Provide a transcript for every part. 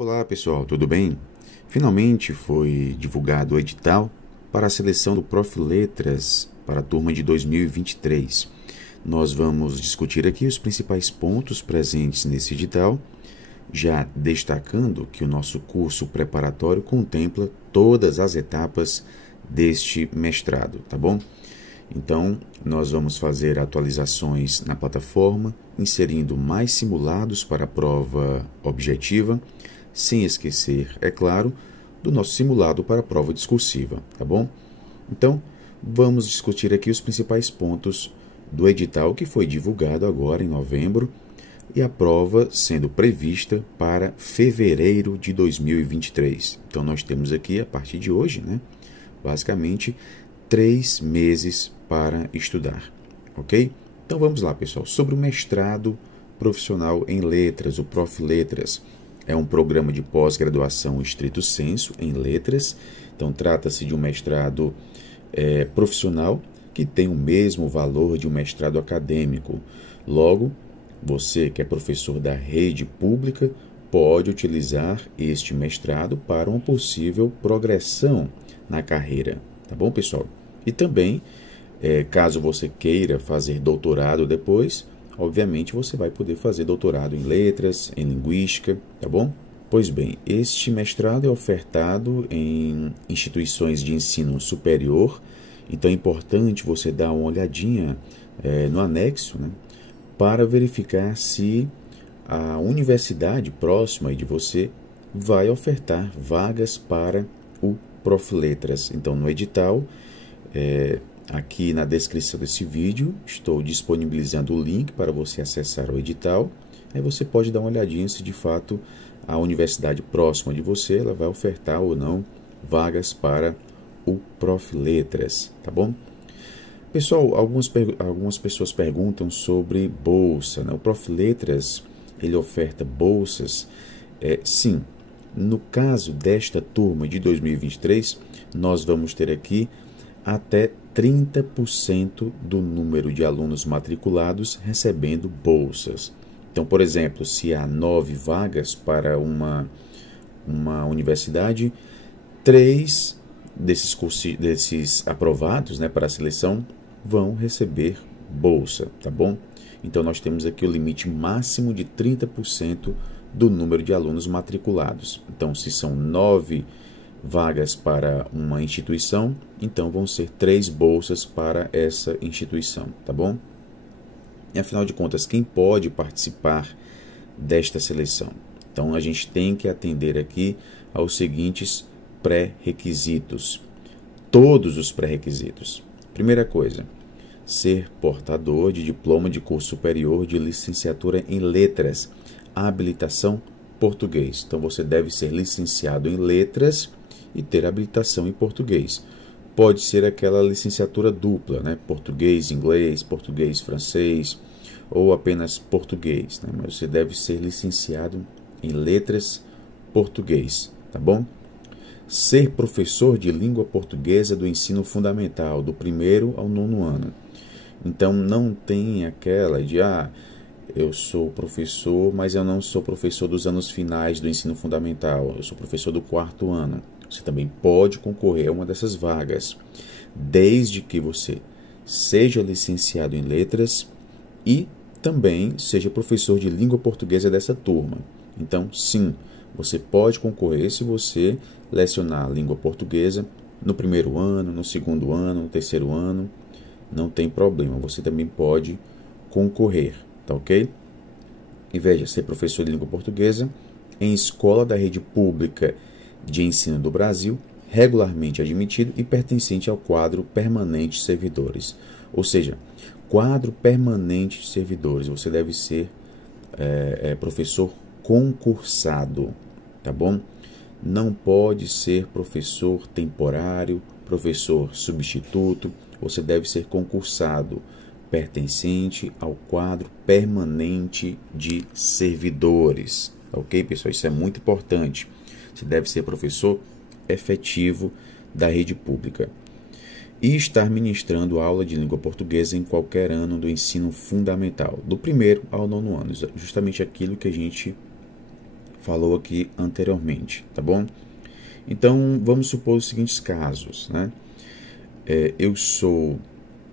Olá pessoal, tudo bem? Finalmente foi divulgado o edital para a seleção do Prof. Letras para a turma de 2023. Nós vamos discutir aqui os principais pontos presentes nesse edital, já destacando que o nosso curso preparatório contempla todas as etapas deste mestrado, tá bom? Então, nós vamos fazer atualizações na plataforma, inserindo mais simulados para a prova objetiva, sem esquecer, é claro, do nosso simulado para a prova discursiva, tá bom? Então, vamos discutir aqui os principais pontos do edital que foi divulgado agora em novembro e a prova sendo prevista para fevereiro de 2023. Então, nós temos aqui, a partir de hoje, basicamente, 3 meses para estudar, ok? Então vamos lá, pessoal. Sobre o mestrado profissional em letras, o Prof. Letras é um programa de pós-graduação estrito sensu em letras. Então trata-se de um mestrado profissional que tem o mesmo valor de um mestrado acadêmico. Logo, você que é professor da rede pública pode utilizar este mestrado para uma possível progressão na carreira, tá bom, pessoal? E também, caso você queira fazer doutorado depois, obviamente você vai poder fazer doutorado em letras, em linguística, tá bom? Pois bem, este mestrado é ofertado em instituições de ensino superior, então é importante você dar uma olhadinha no anexo, para verificar se a universidade próxima de você vai ofertar vagas para o Prof. Letras. Então, no edital, aqui na descrição desse vídeo, estou disponibilizando o link para você acessar o edital. Aí você pode dar uma olhadinha se de fato a universidade próxima de você ela vai ofertar ou não vagas para o Prof. Letras, tá bom? Pessoal, algumas pessoas perguntam sobre bolsa, O Prof. Letras, ele oferta bolsas? Sim. No caso desta turma de 2023, nós vamos ter aqui até 30% do número de alunos matriculados recebendo bolsas. Então, por exemplo, se há 9 vagas para uma universidade, 3 desses aprovados para a seleção vão receber bolsa, tá bom? Então, nós temos aqui o limite máximo de 30% do número de alunos matriculados. Então, se são 9 vagas para uma instituição, então vão ser 3 bolsas para essa instituição, tá bom? E afinal de contas, quem pode participar desta seleção? Então, a gente tem que atender aqui aos seguintes pré-requisitos. Todos os pré-requisitos. Primeira coisa, ser portador de diploma de curso superior de licenciatura em letras, habilitação português. Então, você deve ser licenciado em letras e ter habilitação em português. Pode ser aquela licenciatura dupla, português, inglês, português, francês, ou apenas português, Mas você deve ser licenciado em letras português, tá bom? Ser professor de língua portuguesa do ensino fundamental, do 1º ao 9º ano. Então, não tem aquela de, eu sou professor, mas eu não sou professor dos anos finais do ensino fundamental, eu sou professor do 4º ano. Você também pode concorrer a uma dessas vagas, desde que você seja licenciado em letras e também seja professor de língua portuguesa dessa turma. Então, sim, você pode concorrer se você lecionar a língua portuguesa no 1º ano, no 2º ano, no 3º ano, não tem problema, você também pode concorrer, tá ok? E veja, ser professor de língua portuguesa em escola da rede pública de ensino do Brasil, regularmente admitido e pertencente ao quadro permanente de servidores. Ou seja, quadro permanente de servidores, você deve ser professor concursado, tá bom? Não pode ser professor temporário, professor substituto, você deve ser concursado, pertencente ao quadro permanente de servidores. Ok, pessoal? Isso é muito importante. Você deve ser professor efetivo da rede pública e estar ministrando aula de língua portuguesa em qualquer ano do ensino fundamental, do 1º ao 9º ano, justamente aquilo que a gente falou aqui anteriormente, tá bom? Então, vamos supor os seguintes casos, né?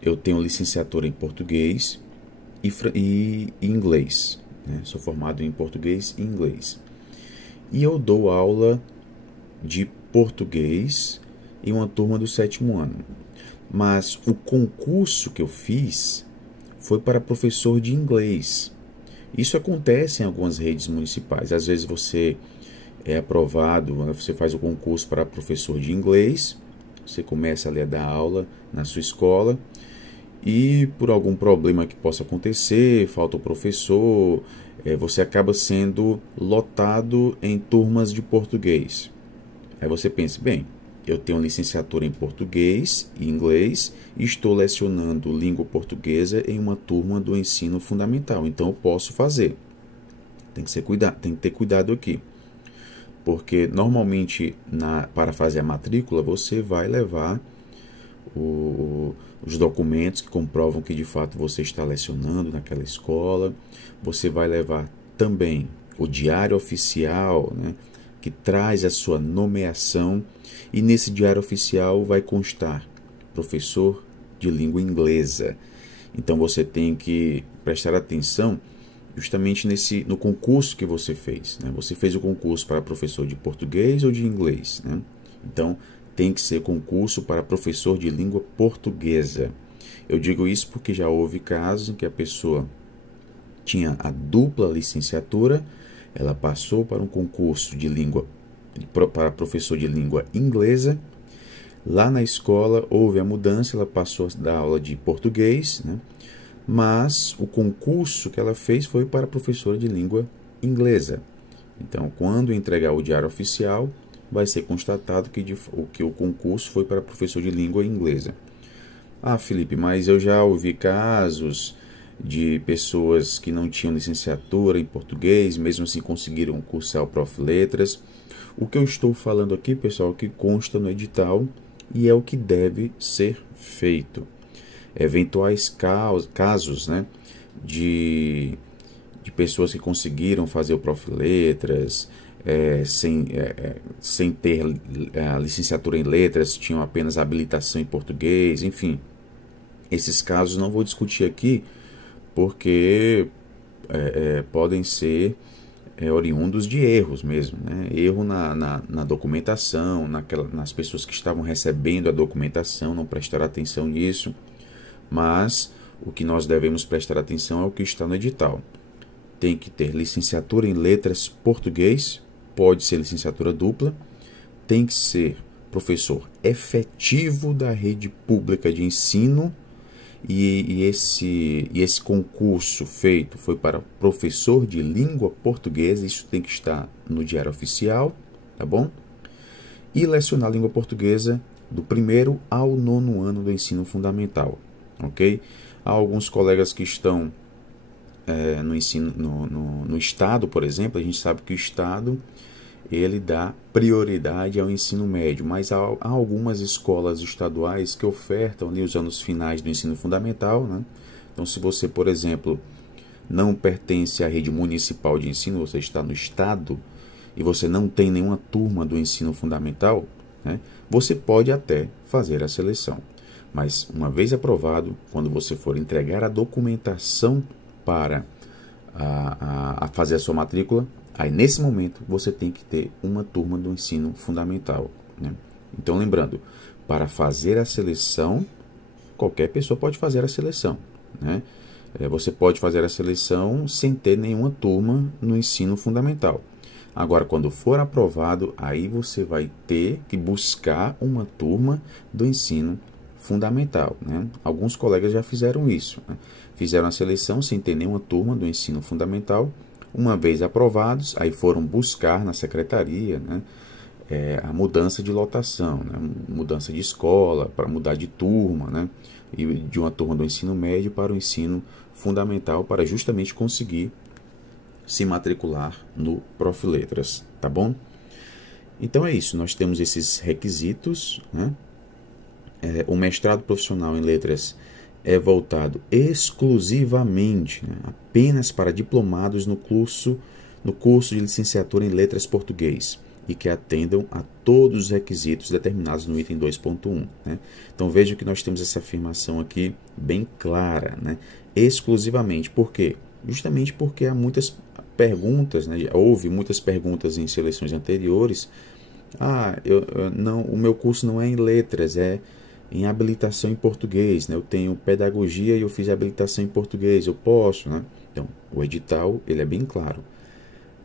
Eu tenho licenciatura em português e inglês, né? Sou formado em português e inglês. E eu dou aula de português em uma turma do 7º ano. Mas o concurso que eu fiz foi para professor de inglês. Isso acontece em algumas redes municipais. Às vezes você é aprovado, você faz o concurso para professor de inglês, você começa ali a dar aula na sua escola e por algum problema que possa acontecer, falta o professor, você acaba sendo lotado em turmas de português. Aí você pensa, bem, eu tenho licenciatura em português e inglês e estou lecionando língua portuguesa em uma turma do ensino fundamental, então eu posso fazer. Tem que ter cuidado aqui. Porque normalmente para fazer a matrícula você vai levar os documentos que comprovam que de fato você está lecionando naquela escola. Você vai levar também o diário oficial, né, que traz a sua nomeação. E nesse diário oficial vai constar professor de língua inglesa. Então você tem que prestar atenção justamente no concurso que você fez, né? Você fez o concurso para professor de português ou de inglês, né? Então, tem que ser concurso para professor de língua portuguesa. Eu digo isso porque já houve casos em que a pessoa tinha a dupla licenciatura, ela passou para um concurso de língua para professor de língua inglesa. Lá na escola houve a mudança, ela passou a dar aula de português, né? Mas o concurso que ela fez foi para professora de língua inglesa. Então, quando entregar o diário oficial, vai ser constatado que o concurso foi para professor de língua inglesa. Ah, Felipe, mas eu já ouvi casos de pessoas que não tinham licenciatura em português, mesmo assim conseguiram cursar o Prof. Letras. O que eu estou falando aqui, pessoal, é o que consta no edital e é o que deve ser feito. Eventuais casos, né, de pessoas que conseguiram fazer o Prof. Letras sem ter a licenciatura em letras, tinham apenas habilitação em português, enfim. Esses casos não vou discutir aqui porque podem ser oriundos de erros mesmo, né? Erro na documentação, nas pessoas que estavam recebendo a documentação, não prestaram atenção nisso. Mas o que nós devemos prestar atenção é o que está no edital. Tem que ter licenciatura em letras português, pode ser licenciatura dupla, tem que ser professor efetivo da rede pública de ensino e esse concurso feito foi para professor de língua portuguesa, isso tem que estar no diário oficial, tá bom? E lecionar língua portuguesa do 1º ao 9º ano do ensino fundamental. Ok? Há alguns colegas que estão no ensino no estado, por exemplo. A gente sabe que o estado ele dá prioridade ao ensino médio, mas há algumas escolas estaduais que ofertam ali os anos finais do ensino fundamental, né? Então, se você, por exemplo, não pertence à rede municipal de ensino, você está no estado e você não tem nenhuma turma do ensino fundamental, né, você pode até fazer a seleção. Mas, uma vez aprovado, quando você for entregar a documentação para a fazer a sua matrícula, aí nesse momento você tem que ter uma turma do ensino fundamental, né? Então, lembrando, para fazer a seleção, qualquer pessoa pode fazer a seleção, né? Você pode fazer a seleção sem ter nenhuma turma no ensino fundamental. Agora, quando for aprovado, aí você vai ter que buscar uma turma do ensino fundamental, né? Alguns colegas já fizeram isso, né? Fizeram a seleção sem ter nenhuma turma do ensino fundamental. Uma vez aprovados, aí foram buscar na secretaria, né, a mudança de lotação, né, mudança de escola, para mudar de turma, né, e de uma turma do ensino médio para o ensino fundamental, para justamente conseguir se matricular no Prof. Letras, tá bom? Então é isso, nós temos esses requisitos, né? O mestrado profissional em letras é voltado exclusivamente, né, apenas para diplomados no curso no curso de licenciatura em Letras Português e que atendam a todos os requisitos determinados no item 2.1. Né? Então veja que nós temos essa afirmação aqui bem clara, né? Exclusivamente. Por quê? Justamente porque há muitas perguntas, né? Houve muitas perguntas em seleções anteriores. Não, o meu curso não é em letras, é em habilitação em português, né? Eu tenho pedagogia e eu fiz habilitação em português, eu posso, né? Então, o edital, ele é bem claro.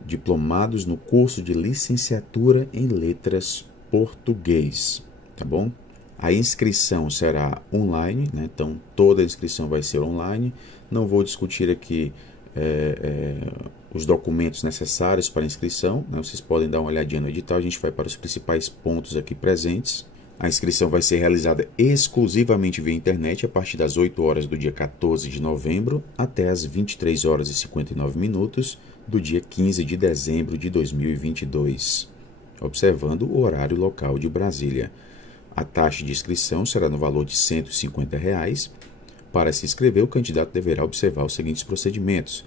Diplomados no curso de licenciatura em letras português, tá bom? A inscrição será online, né? Então toda a inscrição vai ser online. Não vou discutir aqui os documentos necessários para a inscrição, né? Vocês podem dar uma olhadinha no edital, a gente vai para os principais pontos aqui presentes. A inscrição vai ser realizada exclusivamente via internet a partir das 8 horas do dia 14 de novembro até as 23 horas e 59 minutos do dia 15 de dezembro de 2022, observando o horário local de Brasília. A taxa de inscrição será no valor de R$ 150. Para se inscrever, o candidato deverá observar os seguintes procedimentos: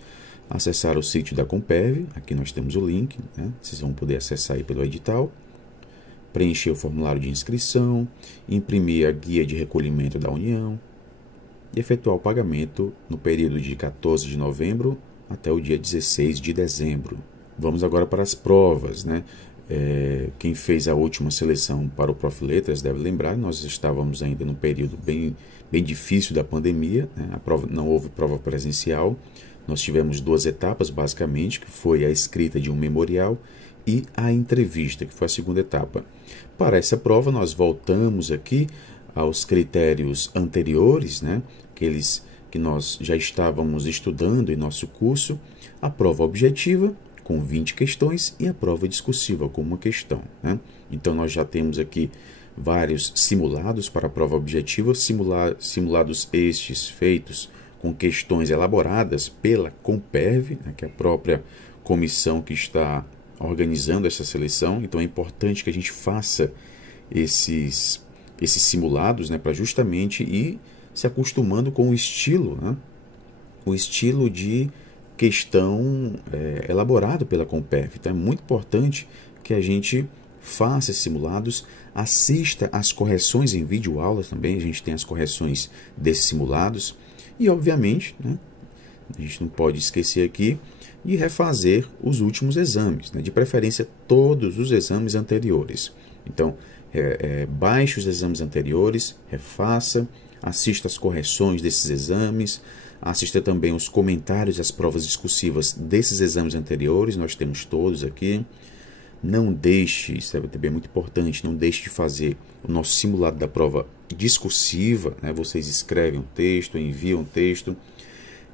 acessar o sítio da Comperv, aqui nós temos o link, né? Vocês vão poder acessar aí pelo edital, preencher o formulário de inscrição, imprimir a guia de recolhimento da União e efetuar o pagamento no período de 14 de novembro até o dia 16 de dezembro. Vamos agora para as provas, né? Quem fez a última seleção para o Prof. Letras deve lembrar, nós estávamos ainda num período bem difícil da pandemia, né? Não houve prova presencial, nós tivemos 2 etapas basicamente, que foi a escrita de um memorial e a entrevista, que foi a segunda etapa. Para essa prova nós voltamos aqui aos critérios anteriores, né? Aqueles que nós já estávamos estudando em nosso curso: a prova objetiva, com 20 questões, e a prova discursiva, com 1 questão. Né? Então, nós já temos aqui vários simulados para a prova objetiva, simulados estes feitos com questões elaboradas pela Comperv, né, que é a própria comissão que está organizando essa seleção. Então, é importante que a gente faça esses simulados, né, para justamente ir se acostumando com o estilo, né? O estilo de questão elaborado pela Comperv. Então é muito importante que a gente faça esses simulados, assista às correções em videoaulas também, a gente tem as correções desses simulados e, obviamente, né, a gente não pode esquecer aqui de refazer os últimos exames, né, de preferência todos os exames anteriores. Então, baixe os exames anteriores, refaça, assista às correções desses exames, assista também os comentários às provas discursivas desses exames anteriores, nós temos todos aqui. Não deixe, isso é também muito importante, não deixe de fazer o nosso simulado da prova discursiva, né? Vocês escrevem um texto, enviam um texto,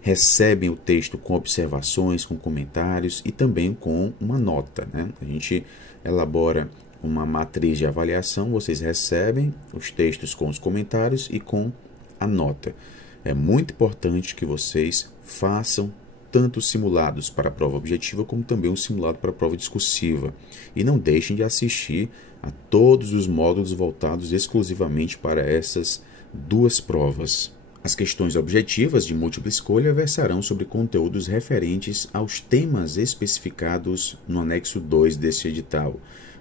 recebem o texto com observações, com comentários e também com uma nota, né? A gente elabora uma matriz de avaliação, vocês recebem os textos com os comentários e com a nota. É muito importante que vocês façam tanto simulados para a prova objetiva como também um simulado para a prova discursiva. E não deixem de assistir a todos os módulos voltados exclusivamente para essas 2 provas. As questões objetivas de múltipla escolha versarão sobre conteúdos referentes aos temas especificados no anexo 2 deste edital.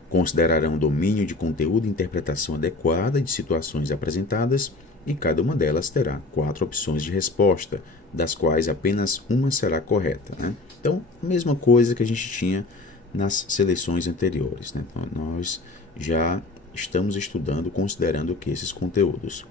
Considerarão domínio de conteúdo e interpretação adequada de situações apresentadas, e cada uma delas terá 4 opções de resposta, das quais apenas uma será correta, né? Então, a mesma coisa que a gente tinha nas seleções anteriores, né? Então, nós já estamos estudando, considerando que esses conteúdos.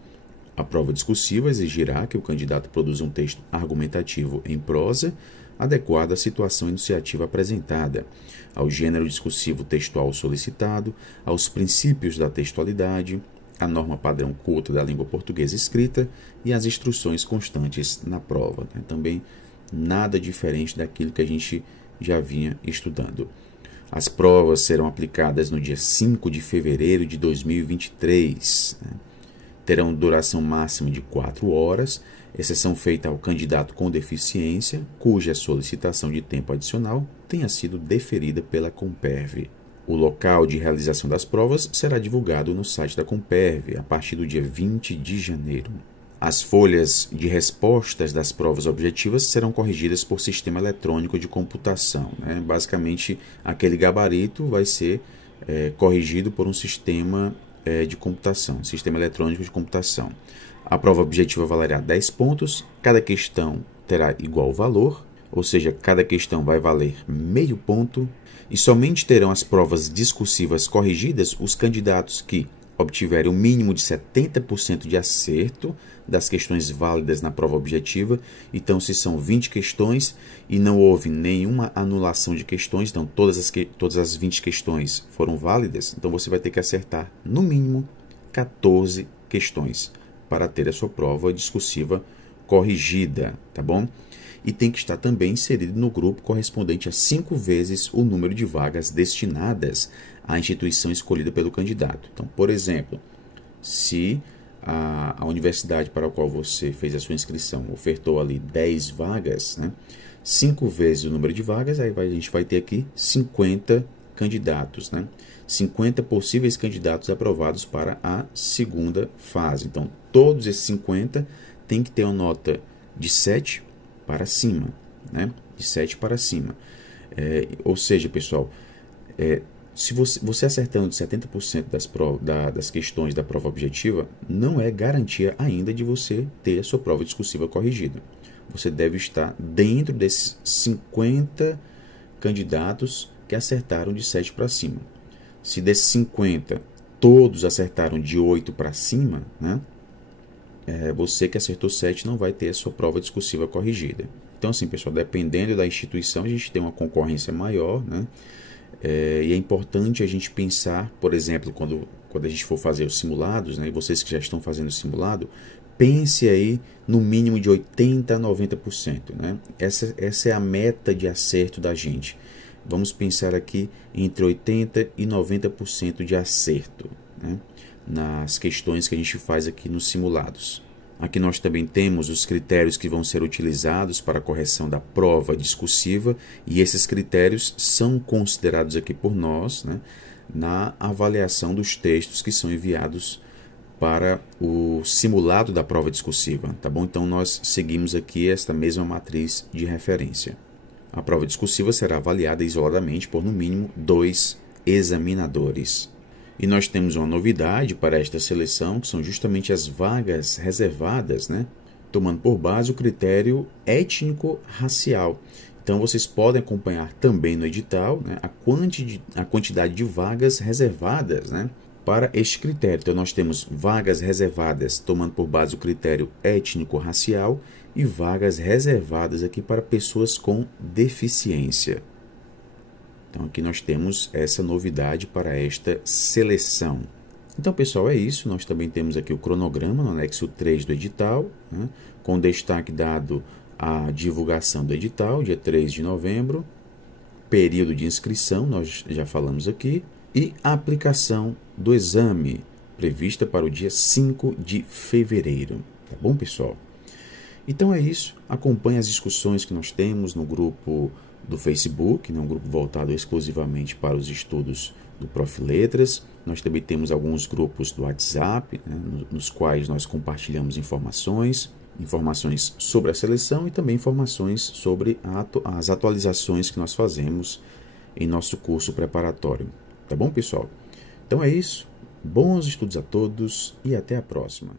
A prova discursiva exigirá que o candidato produza um texto argumentativo em prosa, adequado à situação enunciativa apresentada, ao gênero discursivo textual solicitado, aos princípios da textualidade, a norma padrão culta da língua portuguesa escrita e as instruções constantes na prova, né? Também nada diferente daquilo que a gente já vinha estudando. As provas serão aplicadas no dia 5 de fevereiro de 2023. Né? Terão duração máxima de 4 horas, exceção feita ao candidato com deficiência, cuja solicitação de tempo adicional tenha sido deferida pela Comperv. O local de realização das provas será divulgado no site da Comperv a partir do dia 20 de janeiro. As folhas de respostas das provas objetivas serão corrigidas por sistema eletrônico de computação, né? Basicamente, aquele gabarito vai ser corrigido por um sistema de computação, sistema eletrônico de computação. A prova objetiva valerá 10 pontos, cada questão terá igual valor, ou seja, cada questão vai valer meio ponto, e somente terão as provas discursivas corrigidas os candidatos que obtiverem o mínimo de 70% de acerto das questões válidas na prova objetiva. Então, se são 20 questões e não houve nenhuma anulação de questões, então todas as 20 questões foram válidas, então você vai ter que acertar no mínimo 14 questões para ter a sua prova discursiva corrigida, tá bom? E tem que estar também inserido no grupo correspondente a 5 vezes o número de vagas destinadas à instituição escolhida pelo candidato. Então, por exemplo, se a universidade para a qual você fez a sua inscrição ofertou ali 10 vagas, né, 5 vezes o número de vagas, aí a gente vai ter aqui 50 candidatos, né? 50 possíveis candidatos aprovados para a segunda fase. Então, todos esses 50 têm que ter uma nota de 7 para cima, né? De 7 para cima. Ou seja, pessoal, se você acertando de 70% das questões da prova objetiva, não é garantia ainda de você ter a sua prova discursiva corrigida. Você deve estar dentro desses 50 candidatos que acertaram de 7 para cima. Se desses 50, todos acertaram de 8 para cima, né? Você que acertou 7 não vai ter a sua prova discursiva corrigida. Então, assim, pessoal, dependendo da instituição, a gente tem uma concorrência maior, né? E é importante a gente pensar, por exemplo, quando a gente for fazer os simulados, né? E vocês que já estão fazendo o simulado, pense aí no mínimo de 80% a 90%, né? Essa é a meta de acerto da gente. Vamos pensar aqui entre 80% e 90% de acerto, né, nas questões que a gente faz aqui nos simulados. Aqui nós também temos os critérios que vão ser utilizados para a correção da prova discursiva, e esses critérios são considerados aqui por nós, né, na avaliação dos textos que são enviados para o simulado da prova discursiva, tá bom? Então nós seguimos aqui esta mesma matriz de referência. A prova discursiva será avaliada isoladamente por no mínimo 2 examinadores. E nós temos uma novidade para esta seleção, que são justamente as vagas reservadas, né? Tomando por base o critério étnico-racial. Então vocês podem acompanhar também no edital, né, a quantidade de vagas reservadas, né, para este critério. Então nós temos vagas reservadas tomando por base o critério étnico-racial e vagas reservadas aqui para pessoas com deficiência. Então aqui nós temos essa novidade para esta seleção. Então, pessoal, é isso. Nós também temos aqui o cronograma no anexo 3 do edital, né, com destaque dado à divulgação do edital, dia 3 de novembro, período de inscrição, nós já falamos aqui, e a aplicação do exame, prevista para o dia 5 de fevereiro. Tá bom, pessoal? Então é isso. Acompanhe as discussões que nós temos no grupo do Facebook, né, um grupo voltado exclusivamente para os estudos do Prof. Letras. Nós também temos alguns grupos do WhatsApp, né, nos quais nós compartilhamos informações sobre a seleção e também informações sobre as atualizações que nós fazemos em nosso curso preparatório. Tá bom, pessoal? Então é isso. Bons estudos a todos e até a próxima.